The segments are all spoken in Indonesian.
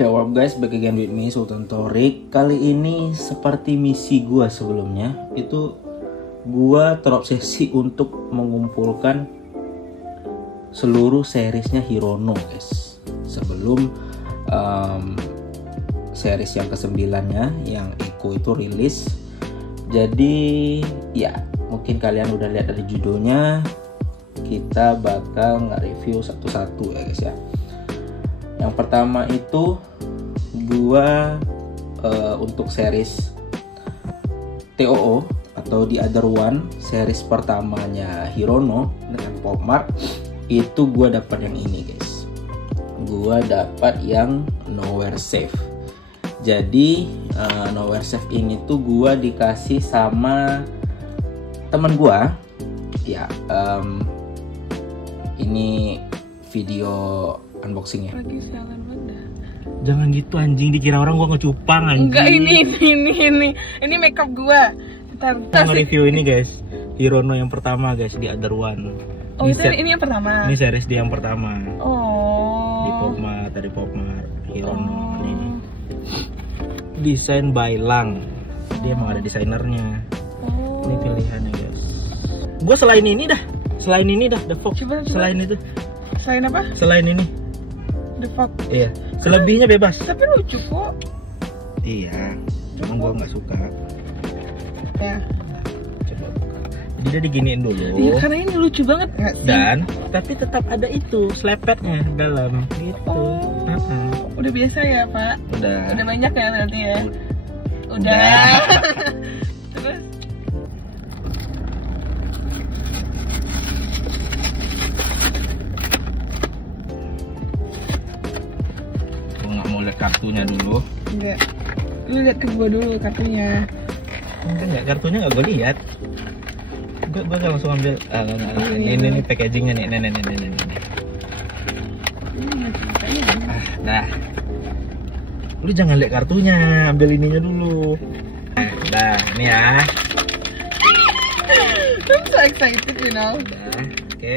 Oke, what's up guys, back again with me Sultan Thorik. Kali ini seperti misi gua sebelumnya, itu gua terobsesi untuk mengumpulkan seluruh seriesnya Hirono guys. Sebelum series yang ke-9-nya yang Echo itu rilis. Jadi ya, mungkin kalian udah lihat dari judulnya, kita bakal nge-review satu-satu ya guys ya. Yang pertama itu gua untuk series TOO atau The Other One, series pertamanya Hirono dengan Pop Mart, itu gua dapat yang ini guys. Gua dapat yang Nowhere Safe. Jadi Nowhere Safe ini tuh gua dikasih sama teman gua. Ya, ini video unboxingnya. Lagi sialan banget. Jangan gitu anjing, dikira orang gua ngecupang anjing. Enggak, ini makeup gua. Bentar, Nge-review ini guys, Hirono yang pertama guys, The Other One. Oh, ini yang pertama. Ini series dia yang pertama. Oh. Di Pop Mart, Hirono ini. Desain by Lang. Dia emang ada desainernya. Oh. Ini pilihannya guys. Gua selain ini dah, The Fox. Coba. Selain itu. Selain apa? Selain ini. The Fox. Iya. Selebihnya bebas. Tapi lucu kok. Iya. Cuma gua nggak suka. Ya. Coba buka. Jadi dia diginiin dulu. Iya, karena ini lucu banget nggak sih? Dan tapi tetap ada itu slepetnya dalam gitu. Oh. Udah biasa ya Pak? Udah banyak ya berarti ya? Udah. Terus? Gue nggak mau lihat kartunya dulu. Enggak. Lu lihat ke gua dulu kartunya. Enggak, kartunya nggak gue lihat. Gue langsung ambil. Ini packagingnya nih. Nih. Dah. Lu jangan lihat kartunya, ambil ininya dulu. Dah, ini ya. I'm so excited, you know. Dah, oke.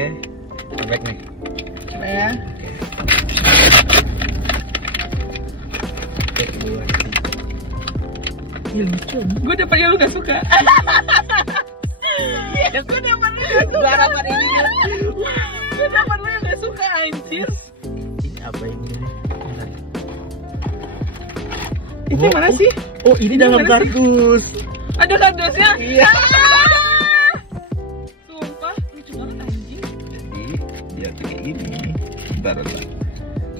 Back nih. Coba ya. Oke, dua. Ini lucu. Gue dapet yang lu gak suka. Iya, gue dapet lu gak suka. Gue dapet lu yang gak suka, anjir. Ini apa ini? Itu mana sih? Oh, ini dalam kardus. Ada kardusnya? Iya. Sumpah, lucu banget anjing. Jadi dia kayak ini. Bentar.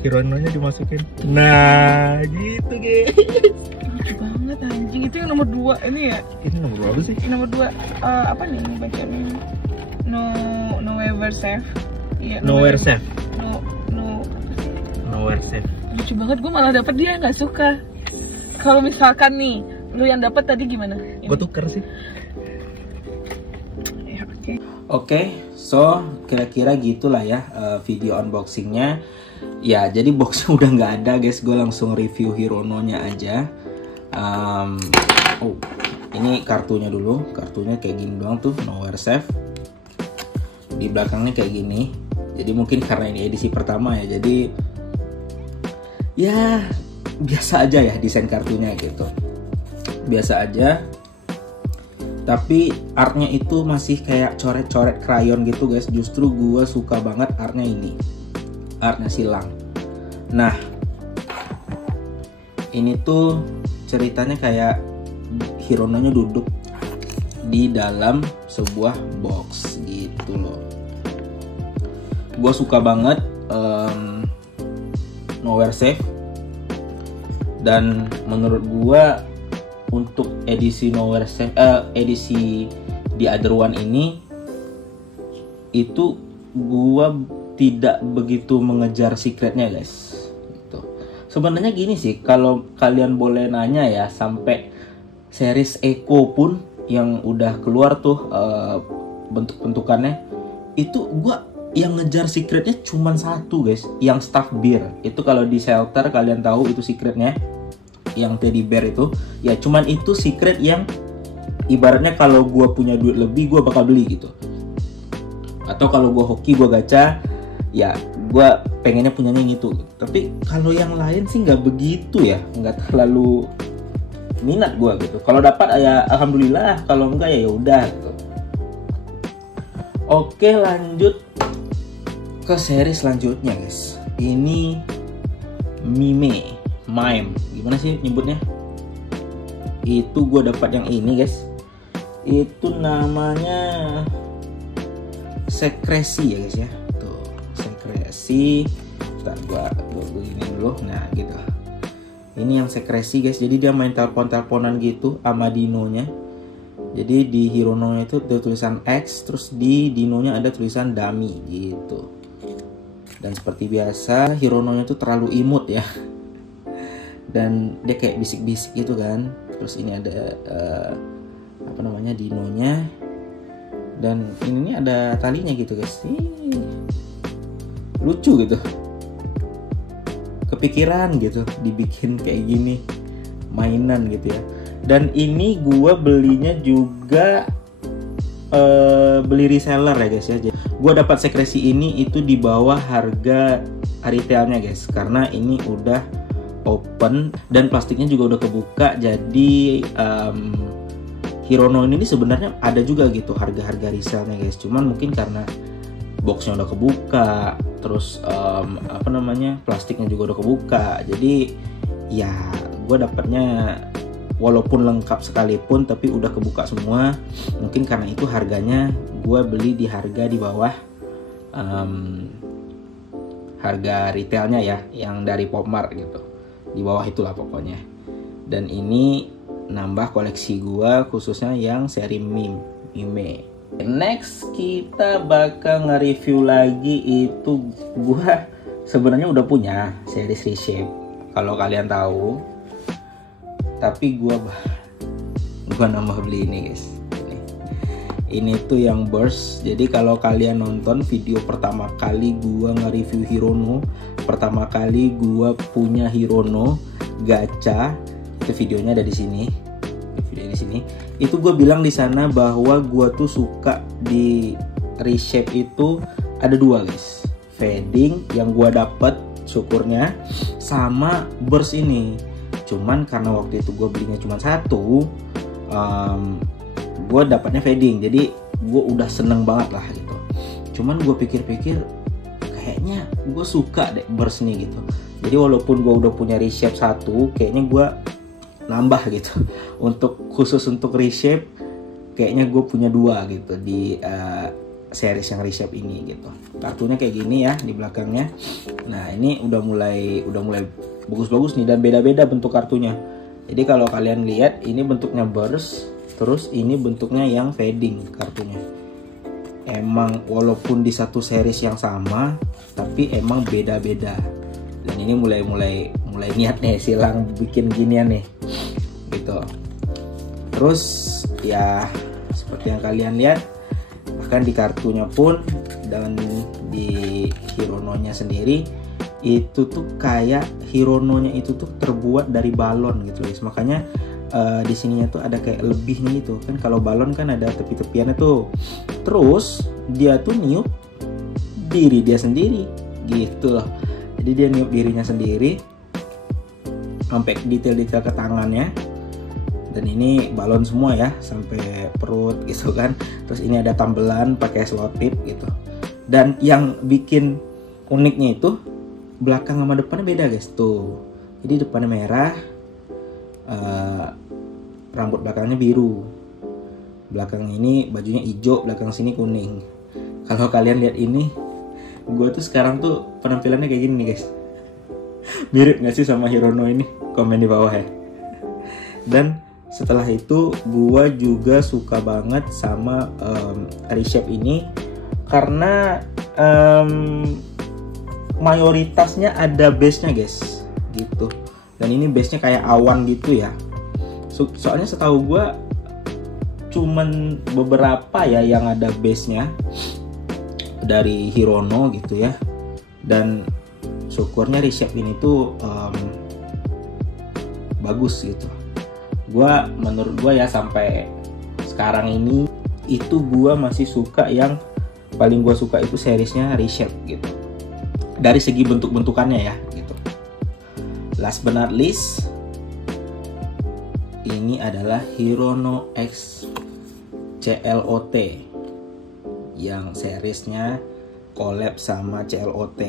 Hirononya dimasukin. Nah, gitu guys. Lucu banget anjing. Itu yang nomor 2 ini ya? Ini nomor berapa sih? Nomor 2 apa nih bacanya? Nowhere Safe. Iya, Nowhere Safe. Nowhere Safe. Lucu banget, gue malah dapet dia yang nggak suka. Kalau misalkan nih, lu yang dapat tadi gimana? Gue tuker sih. Ya, oke. Oke, so kira-kira gitulah ya video unboxingnya. Ya, jadi boxnya udah nggak ada guys. Gue langsung review Hirononya aja. Ini kartunya dulu. Kartunya kayak gini doang tuh, Nowhere Safe. Di belakangnya kayak gini. Jadi mungkin karena ini edisi pertama ya, jadi ya biasa aja ya desain kartunya gitu. Biasa aja. Tapi artnya itu masih kayak coret-coret krayon gitu guys. Justru gue suka banget artnya ini. Artnya silang. Nah, ini tuh ceritanya kayak Hirononya duduk di dalam sebuah box gitu loh. Gue suka banget Nowhere Safe. Dan menurut gua untuk edisi Nowhere Safe, edisi The Other One ini, itu gua tidak begitu mengejar secretnya guys. Gitu. Sebenarnya gini sih, kalau kalian boleh nanya ya, sampai series Echo pun yang udah keluar tuh bentuk-bentukannya, itu gua yang ngejar secretnya cuman satu guys, yang Stuff Bear. Itu kalau di shelter kalian tahu itu secretnya, yang teddy bear itu ya, cuman itu secret yang ibaratnya kalau gue punya duit lebih gue bakal beli gitu. Atau kalau gue hoki gue gacha, ya gue pengennya punyanya yang itu. Tapi kalau yang lain sih nggak begitu ya, nggak terlalu minat gue gitu. Kalau dapat ya alhamdulillah, kalau enggak ya udah gitu. Oke, lanjut ke seri selanjutnya guys. Ini Mime, gimana sih nyebutnya? Itu gue dapat yang ini guys. Itu namanya sekresi ya guys ya. Tuh, sekresi. Bentar gue begini dulu. Nah gitu. Ini yang sekresi guys. Jadi dia main telepon-teleponan gitu sama dinonya. Jadi di Hirono itu ada tulisan X, terus di dinonya ada tulisan dummy gitu. Dan seperti biasa Hirono itu terlalu imut ya. Dan dia kayak bisik-bisik gitu kan. Terus ini ada apa namanya, dinonya. Dan ini ada talinya gitu guys. Lucu gitu. Kepikiran gitu dibikin kayak gini, mainan gitu ya. Dan ini gua belinya juga beli reseller ya guys ya. Gua dapat sekresi ini itu di bawah harga retailnya guys, karena ini udah open dan plastiknya juga udah kebuka. Jadi Hirono ini sebenarnya ada juga gitu harga-harga resellnya guys. Cuman mungkin karena boxnya udah kebuka, terus apa namanya, plastiknya juga udah kebuka. Jadi ya gue dapatnya walaupun lengkap sekalipun tapi udah kebuka semua. Mungkin karena itu harganya gue beli di harga di bawah harga retailnya ya, yang dari Popmart gitu. Di bawah itulah pokoknya. Dan ini nambah koleksi gue khususnya yang seri Mime. Next kita bakal nge-review lagi, itu gue sebenarnya udah punya series Reshape kalau kalian tahu, tapi gue nambah beli ini guys. Ini tuh yang burst. Jadi kalau kalian nonton video pertama kali gue nge-review Hirono, pertama kali gue punya Hirono gacha, itu videonya ada di sini. Video di sini. Itu gue bilang di sana bahwa gue tuh suka di Reshape itu ada dua guys. Fading yang gue dapet syukurnya, sama burst ini. Cuman karena waktu itu gue belinya cuma satu, gue dapatnya fading. Jadi gue udah seneng banget lah gitu. Cuman gue pikir-pikir kayaknya gue suka deh burst nih gitu. Jadi walaupun gue udah punya Reshape satu, kayaknya gue nambah gitu. Khusus untuk Reshape kayaknya gue punya dua gitu di series yang Reshape ini gitu. Kartunya kayak gini ya di belakangnya. Nah ini udah mulai bagus-bagus nih, dan beda-beda bentuk kartunya. Jadi kalau kalian lihat ini bentuknya burst, terus ini bentuknya yang fading kartunya. Emang walaupun di satu series yang sama, tapi emang beda-beda. Dan ini mulai niat nih silang bikin ginian nih gitu. Terus ya seperti yang kalian lihat, bahkan di kartunya pun dan di Hirononya sendiri itu tuh kayak Hirononya itu tuh terbuat dari balon gitu guys. Makanya di sininya tuh ada kayak lebihnya gitu kan. Kalau balon kan ada tepi-tepiannya tuh. Terus dia tuh niup diri dia sendiri gitu loh. Jadi dia niup dirinya sendiri sampai detail-detail ke tangannya. Dan ini balon semua ya, sampai perut gitu kan. Terus ini ada tambelan pakai selotip gitu. Dan yang bikin uniknya itu belakang sama depannya beda guys tuh. Jadi depannya merah, rambut belakangnya biru. Belakang ini bajunya hijau, belakang sini kuning. Kalau kalian lihat ini, gue tuh sekarang tuh penampilannya kayak gini nih guys. Mirip gak sih sama Hirono ini? Komen di bawah ya. Dan setelah itu gue juga suka banget sama Reshape ini karena mayoritasnya ada base-nya guys gitu. Dan ini base-nya kayak awan gitu ya. Soalnya setahu gue cuman beberapa ya yang ada base-nya dari Hirono gitu ya. Dan syukurnya Reshape ini tuh bagus gitu. Menurut gue ya sampai sekarang ini itu gue masih suka, yang paling gue suka itu seriesnya Reshape gitu. dari segi bentuk-bentukannya ya gitu. Last but not least, ini adalah Hirono X CLOT yang seriesnya collab sama CLOT.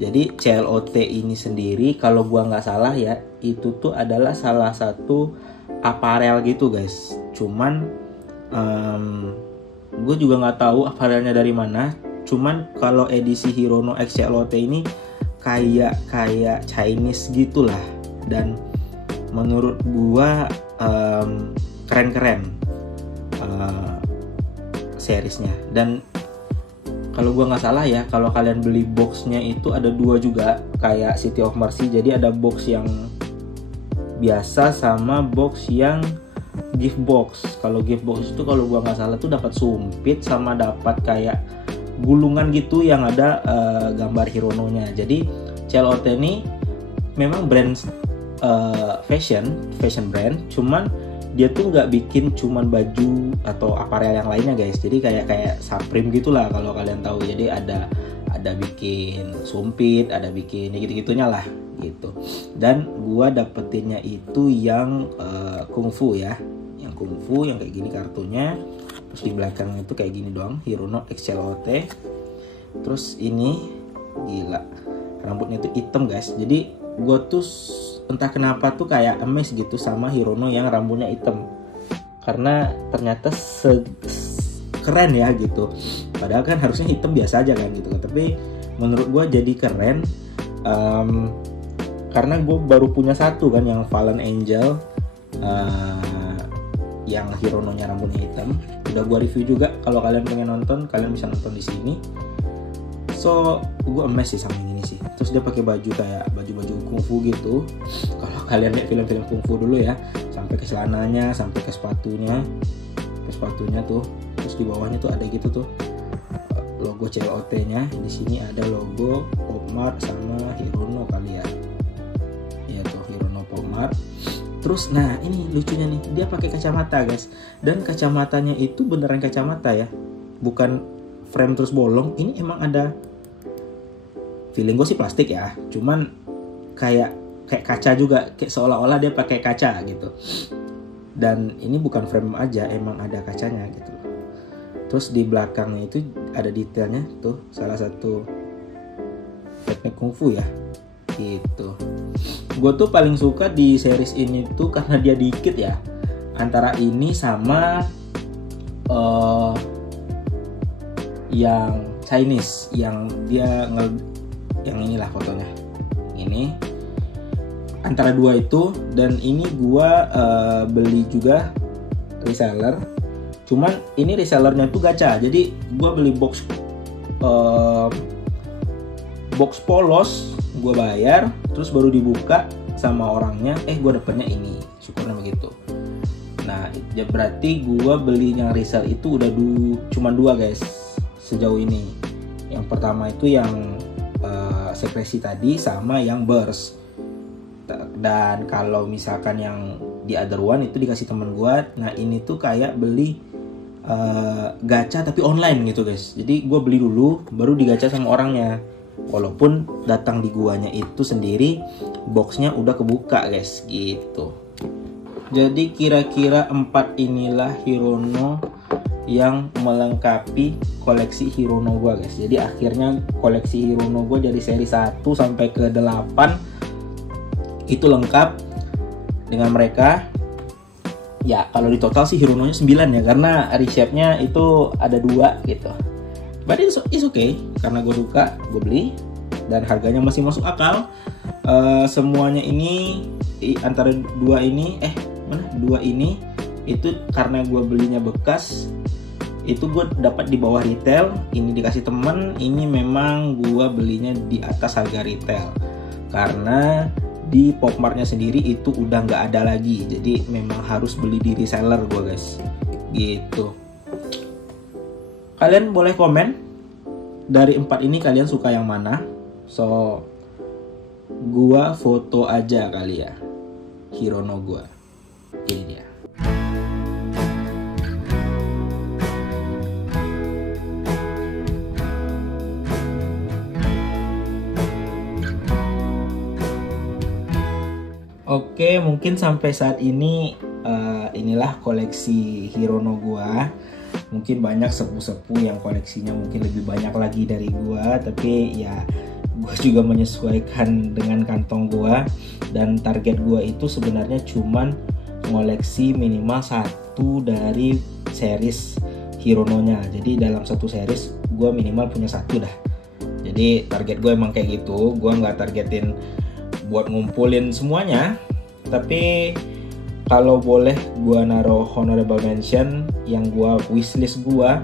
Jadi CLOT ini sendiri kalau gua nggak salah ya, itu tuh adalah salah satu aparel gitu guys. Cuman gue juga nggak tahu aparelnya dari mana. Cuman kalau edisi Hirono X CLOT ini kayak Chinese gitulah, dan menurut gua keren-keren seriesnya. Dan kalau gua nggak salah ya, kalau kalian beli boxnya itu ada 2 juga kayak City of Mercy. Jadi ada box yang biasa sama box yang gift box. Kalau gift box itu kalau gua nggak salah tuh dapat sumpit sama dapat kayak gulungan gitu yang ada gambar Hirono-nya. Jadi CLOT ini memang brand fashion brand, cuman dia tuh nggak bikin cuman baju atau aparel yang lainnya guys. Jadi kayak Supreme gitulah kalau kalian tahu. Jadi ada bikin sumpit, ada bikin gitu-gitunya lah gitu. Dan gua dapetinnya itu yang kungfu ya, yang kungfu yang kayak gini kartunya. Terus di belakang itu kayak gini doang, Hirono X CLOT. Terus ini gila, rambutnya itu hitam guys. Jadi gue tuh entah kenapa tuh kayak amazed gitu sama Hirono yang rambutnya hitam, karena ternyata keren ya gitu. Padahal kan harusnya hitam biasa aja kan gitu, tapi menurut gue jadi keren karena gue baru punya satu kan yang Fallen Angel yang Hirono-nya rambutnya hitam. Udah gue review juga, kalau kalian pengen nonton kalian bisa nonton di sini. So gue amazed sih sama yang ini sih. Terus dia pakai baju kayak baju kungfu gitu. Kalau kalian lihat film-film kungfu dulu ya, sampai ke celananya, sampai ke sepatunya tuh. Terus di bawahnya tuh ada gitu tuh logo CLOT-nya. Di sini ada logo Popmart sama Hirono kali ya. Iya tuh Hirono Popmart. Terus nah ini lucunya nih, dia pakai kacamata guys. Dan kacamatanya itu beneran kacamata ya, bukan frame terus bolong. Ini emang ada, feeling gue sih plastik ya, cuman kayak kaca juga, kayak seolah-olah dia pakai kaca gitu. Dan ini bukan frame aja, emang ada kacanya gitu. Terus di belakangnya itu ada detailnya tuh, salah satu teknik kungfu ya gitu. Gue tuh paling suka di series ini tuh karena dia dikit ya, antara ini sama yang Chinese, yang dia yang inilah fotonya ini, antara 2 itu. Dan ini gua beli juga reseller, cuman ini resellernya tuh gacha. Jadi gua beli box polos, gua bayar terus baru dibuka sama orangnya, gua dapetnya ini, syukurnya begitu. Nah ya berarti gua beli yang resell itu udah cuma 2 guys sejauh ini. Yang pertama itu yang sekresi tadi sama yang burst. Dan kalau misalkan yang di other one itu dikasih temen gue. Nah ini tuh kayak beli gacha tapi online gitu guys. Jadi gue beli dulu baru digacha sama orangnya. Walaupun datang di guanya itu sendiri boxnya udah kebuka guys gitu. Jadi kira-kira 4 inilah Hirono yang melengkapi koleksi Hirono gue guys. Jadi akhirnya koleksi Hirono gue dari seri 1 sampai ke 8 itu lengkap dengan mereka. Ya kalau di total sih Hirononya 9 ya, karena reshape-nya itu ada 2 gitu. But it's okay, karena gue suka, gue beli. Dan harganya masih masuk akal. Semuanya ini antara 2 ini itu karena gue belinya bekas, itu gue dapat di bawah retail. Ini dikasih temen, ini memang gue belinya di atas harga retail karena di Popmartnya sendiri itu udah nggak ada lagi. Jadi memang harus beli di reseller gue guys gitu. Kalian boleh komen dari 4 ini kalian suka yang mana. So gua foto aja kali ya Hirono gua. Ini dia. Oke, mungkin sampai saat ini inilah koleksi Hirono gua. Mungkin banyak sepuh-sepuh yang koleksinya mungkin lebih banyak lagi dari gua, tapi ya gua juga menyesuaikan dengan kantong gua, dan target gua itu sebenarnya cuman ngoleksi minimal satu dari series Hirono-nya. Jadi dalam satu series gua minimal punya satu dah. Jadi target gue emang kayak gitu. Gua nggak targetin buat ngumpulin semuanya, tapi kalau boleh gua naruh honorable mention yang gua wishlist gua,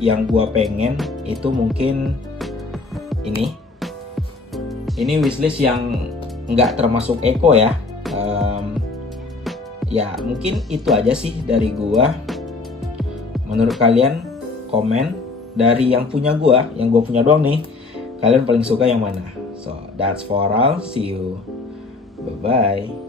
yang gua pengen itu mungkin ini wishlist yang nggak termasuk Eko ya. Ya mungkin itu aja sih dari gua. Menurut kalian komen dari yang punya gua, yang gua punya doang nih, kalian paling suka yang mana? So that's for all. See you. Bye bye.